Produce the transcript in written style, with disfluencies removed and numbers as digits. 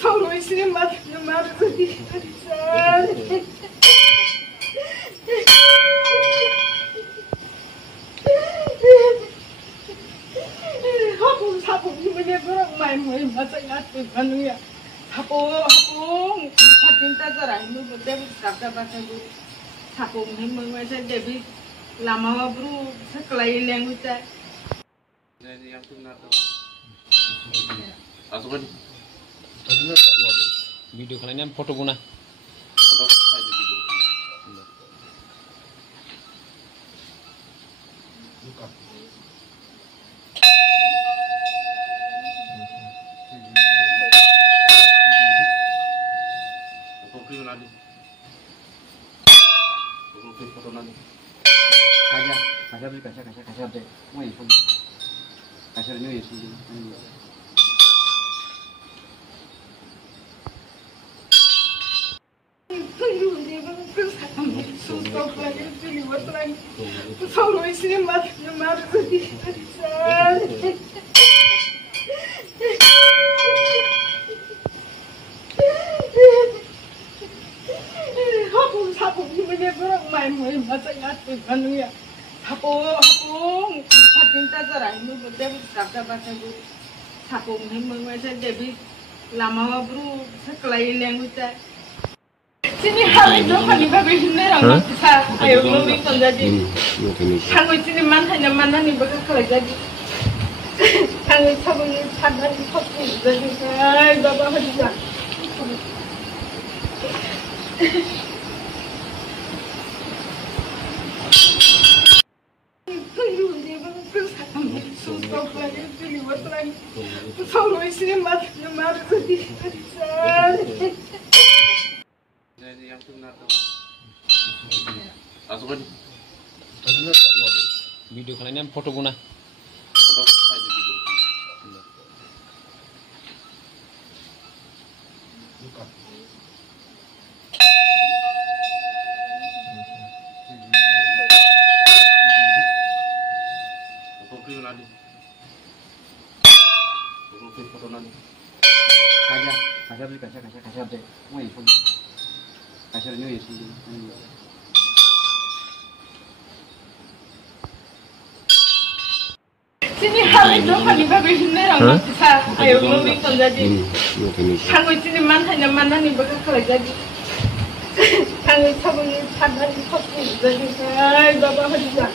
서로 있으면 맞으면 말을 하고 사고 이번에 그런 말 뭐에 맞아 갔을 가능이야 하고 사진 따져라 이거 내가 답답하고 사고 행동에서 데뷔 lama sekelai yang ucap. Jadi yang benar tuh. Asukan. Video kalian foto guna. Foto saja video. Buka. Foto nanti. Foto nanti. Kaca beli kaca deh. Mau itu. Kacanya itu. 서로 있으면 맞으면 말을 하고 사고 이번에 그런 말 뭐에 맞아 갔을 가능이야 하고 사진 따져라 이거 내가 답답하고 사고 행동에서 데뷔 lama sekelai yang ucap. Sini hal itu kali bagai hindarang bisa ayo lebih terjadi. Sanggup sini hanya mana nih bakal terjadi. Sanggup sabun sadar di kopi jadi ay bapak hadiah. 서로 있으면 맞으면 말을 Jadi yang benar tuh. Asukan. Video kalian foto guna. Foto saja video. Buka. Foto nanti. Foto nanti. Kaca beli kaca deh. Mau itu. Kacanya itu. Sini hal itu kali bagai hindarang bisa ayo lebih terjadi. Sanggup sini hanya mana nih bakal terjadi. Sanggup sabun sadar di kopi jadi ay bapak hadiah.